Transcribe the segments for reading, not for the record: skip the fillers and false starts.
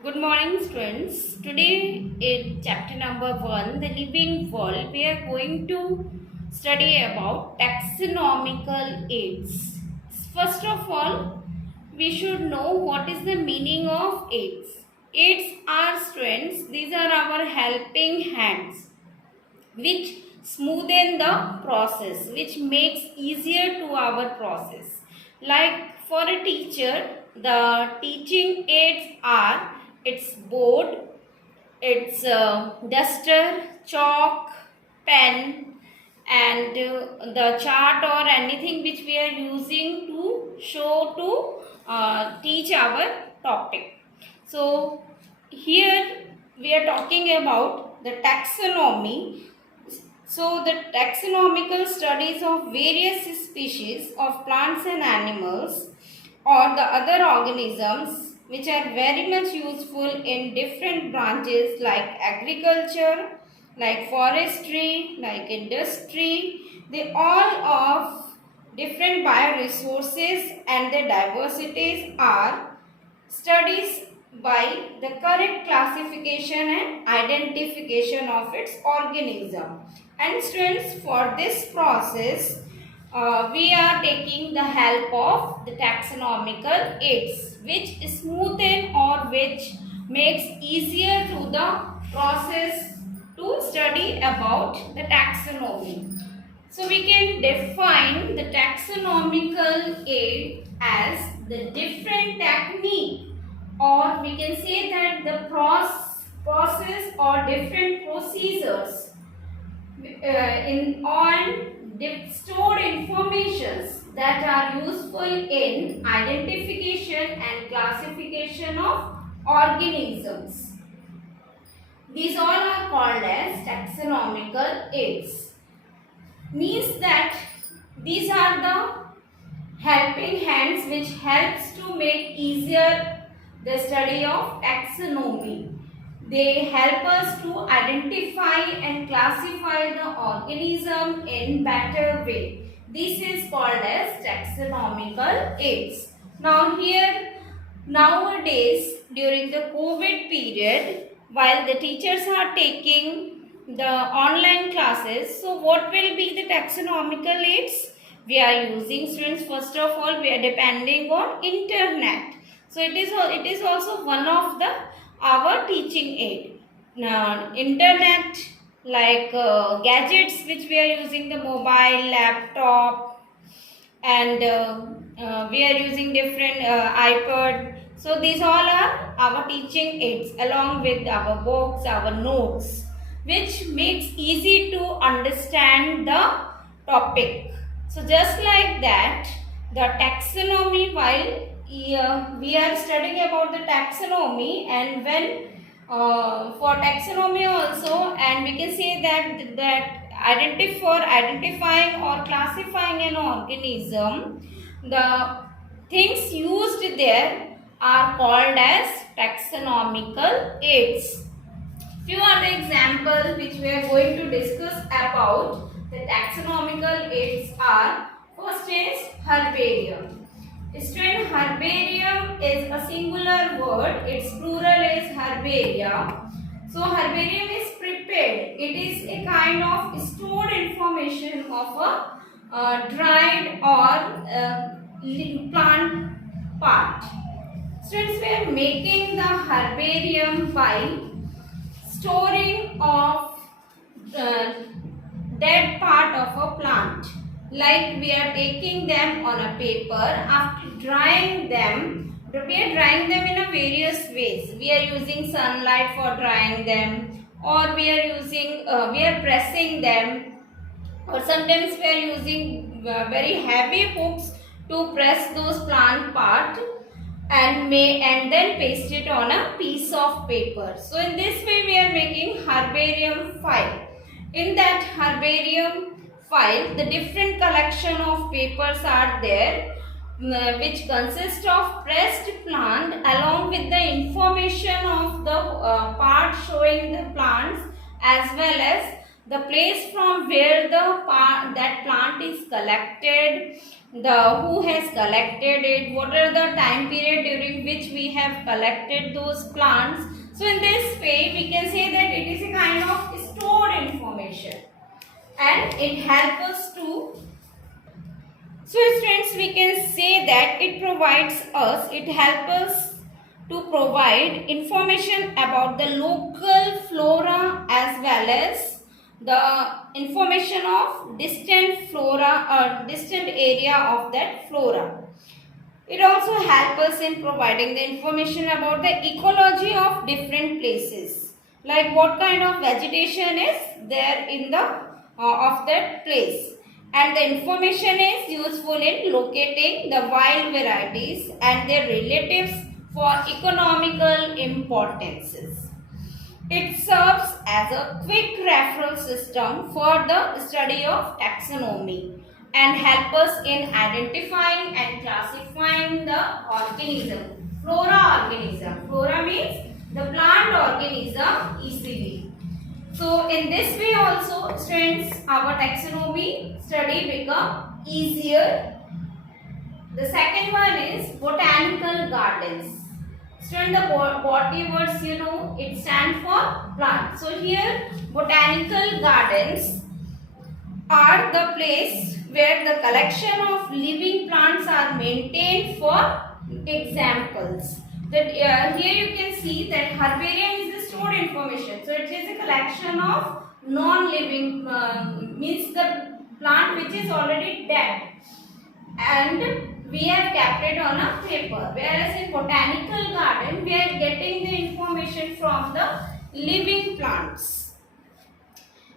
Good morning, students. Today, in chapter number 1, the living world, we are going to study about taxonomical aids. First of all, we should know what is the meaning of aids. Aids are, students, these are our helping hands which smoothen the process, which makes easier to our process. Like for a teacher, the teaching aids are its board, its duster, chalk, pen, and the chart or anything which we are using to show to teach our topic. So here we are talking about the taxonomy. So the taxonomical studies of various species of plants and animals or the other organisms which are very much useful in different branches like agriculture, like forestry, like industry. They all of different bioresources and their diversities are studies by the correct classification and identification of its organism. And students, for this process, we are taking the help of the taxonomical aids, which smoothen or which makes easier to the process to study about the taxonomy. So we can define the taxonomical aid as the different technique, or we can say that the process or different procedures in on stored informations that are useful in identification and classification of organisms. These all are called as taxonomical aids. Means that these are the helping hands which helps to make easier the study of taxonomy. They help us to identify and classify the organism in better way. This is called as taxonomical aids. Now here, nowadays during the COVID period, while the teachers are taking the online classes, so what will be the taxonomical aids? We are using, students, first of all, we are depending on internet. So it is also one of the our teaching aid. Now internet, like gadgets which we are using, the mobile, laptop, and we are using different iPad. So these all are our teaching aids along with our books, our notes, which makes easy to understand the topic. So just like that, the taxonomy, while we are studying about the taxonomy, and when for taxonomy also, and we can say that identifying or classifying an organism, the things used there are called as taxonomical aids. Few are the examples which we are going to discuss about the taxonomical aids are: first is herbarium. Student, herbarium is a singular word, its plural is herbaria. So herbarium is prepared. It is a kind of stored information of a dried or plant part. Students, we are making the herbarium by storing of dead part of a plant. Like we are taking them on a paper, after drying them, we are drying them in a various ways. We are using sunlight for drying them, or we are pressing them, or sometimes we are using very heavy hooks to press those plant part and then paste it on a piece of paper. So in this way we are making herbarium file. In that herbarium file, the different collection of papers are there, which consist of pressed plant along with the information of the part showing the plants, as well as the place from where that plant is collected, the who has collected it, what are the time period during which we have collected those plants. So in this way we can say that it is a kind of stored information and it helps us to. So students, we can say that it helps us to provide information about the local flora as well as the information of distant flora or distant area of that flora. It also helps us in providing the information about the ecology of different places, like what kind of vegetation is there in the of that place. And the information is useful in locating the wild varieties and their relatives for economical importances. It serves as a quick referral system for the study of taxonomy and help us in identifying and classifying the organism. Flora means the plant organism easily. So in this way also students, our taxonomy study become easier. The second one is botanical gardens. Student, the botany words it stands for plant. So here botanical gardens are the place where the collection of living plants are maintained. For examples, that here you can see that herbarium is the stored information. So it is a collection of non-living means the plant which is already dead, and we have kept it on a paper. Whereas in botanical garden we are getting the information from the living plants.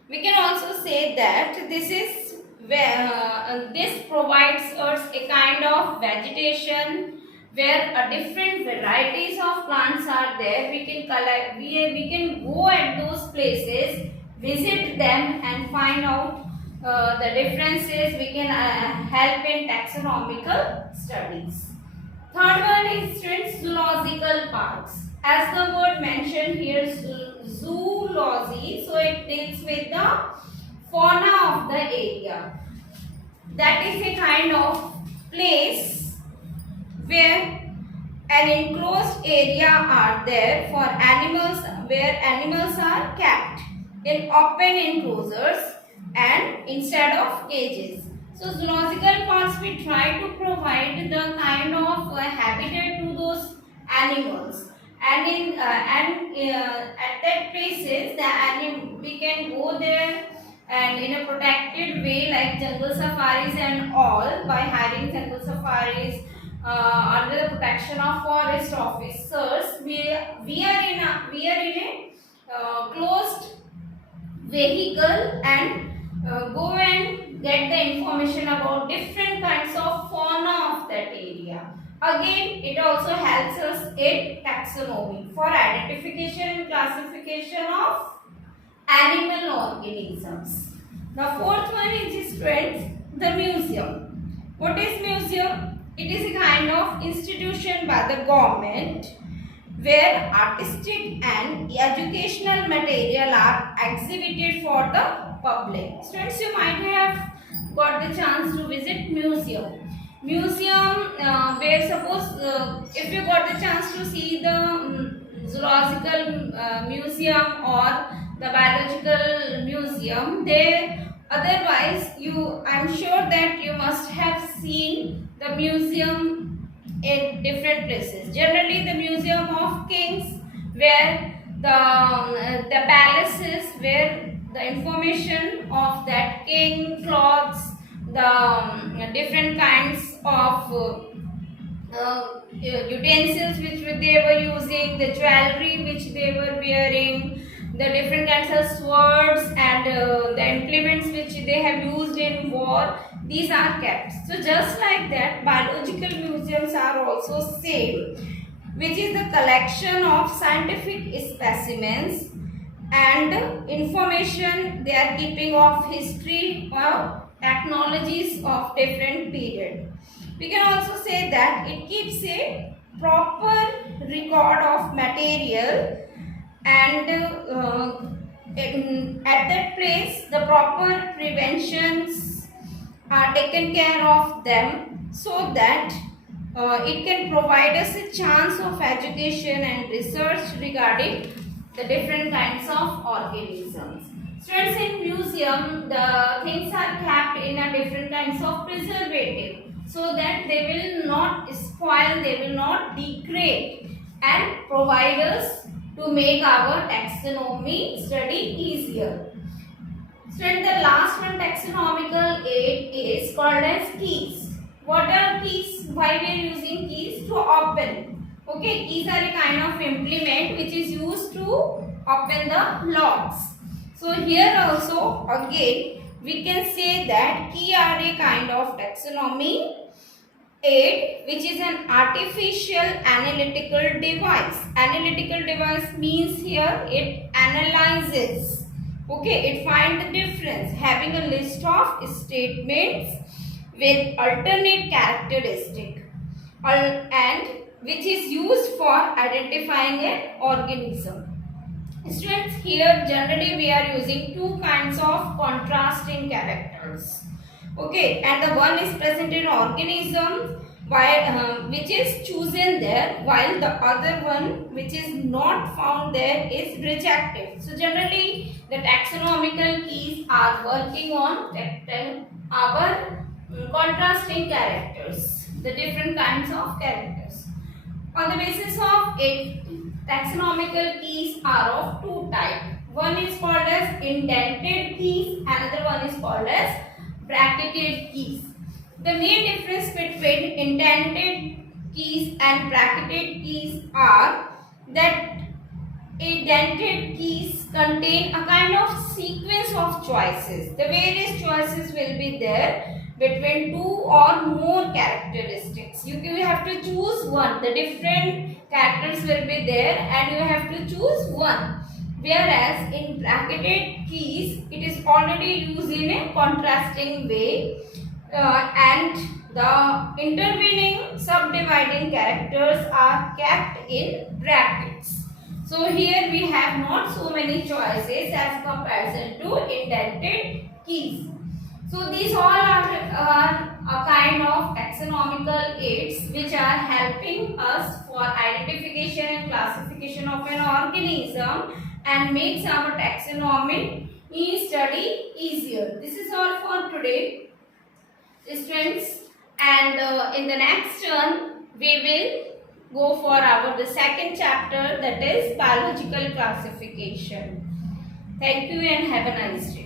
We can also say that this is where this provides us a kind of vegetation where different varieties of plants are there. We can collect, we can go at those places, visit them and find out the differences. We can help in taxonomical studies. Third one is students, zoological parks. As the word mentioned here, zoology, so it deals with the fauna of the area. That is a kind of place where an enclosed area are there for animals, where animals are kept in open enclosures and instead of cages. So zoological parks, we try to provide the kind of habitat to those animals, and at that places we can go there and in a protected way, like jungle safaris and all, by hiring jungle safaris under the protection of forest officers. We are in a closed vehicle and go and get the information about different kinds of fauna of that area. Again, it also helps us in taxonomy for identification and classification of animal organisms. The fourth one is students, the museum. What is museum? It is a kind of institution by the government where artistic and educational material are exhibited for the public. Students, you might have got the chance to visit museum. Where suppose if you got the chance to see the zoological museum or the biological museum, there otherwise I'm sure that you must have seen the museum in different places. Generally the museum of kings, where the palaces where the information of that king, clothes, the different kinds of utensils which they were using, the jewelry which they were wearing, the different kinds of swords and the implements which they have used in war, these are kept. So just like that, biological museums are also same, which is the collection of scientific specimens and information they are keeping of history or technologies of different period. We can also say that it keeps a proper record of material and at that place the proper preventions are taken care of them, so that it can provide us a chance of education and research regarding the different kinds of organisms. Students, in museum the things are kept in a different kinds of preservative, so that they will not spoil, they will not degrade, and provide us to make our taxonomy study easier. Student, the last one taxonomical aid is called as keys. What are keys? Why we are using keys? To open. Okay, keys are a kind of implement which is used to open the locks. So here also again we can say that key are a kind of taxonomy aid, which is an artificial analytical device. Analytical device means here it analyzes. Okay, it finds the difference, having a list of statements with alternate characteristic and which is used for identifying an organism. Students, here generally we are using two kinds of contrasting characters. Okay, and the one is present in organism while which is chosen there, while the other one which is not found there is rejected. So generally the taxonomical keys are working on our contrasting characters, the different kinds of characters. On the basis of it, taxonomical keys are of two types. One is called as indented keys, another one is called as bracketed keys. The main difference between indented keys and bracketed keys are that indented keys contain a kind of sequence of choices. The various choices will be there between two or more characteristics. You have to choose one. The different characters will be there and you have to choose one. Whereas in bracketed keys, it is already used in a contrasting way and the intervening subdividing characters are kept in brackets. So here we have not so many choices as comparison to indented keys. So these all are a kind of taxonomical aids which are helping us for identification and classification of an organism and makes our taxonomy study easier. This is all for today, students, and in the next turn we will go for the second chapter, that is biological classification. Thank you and have a nice day.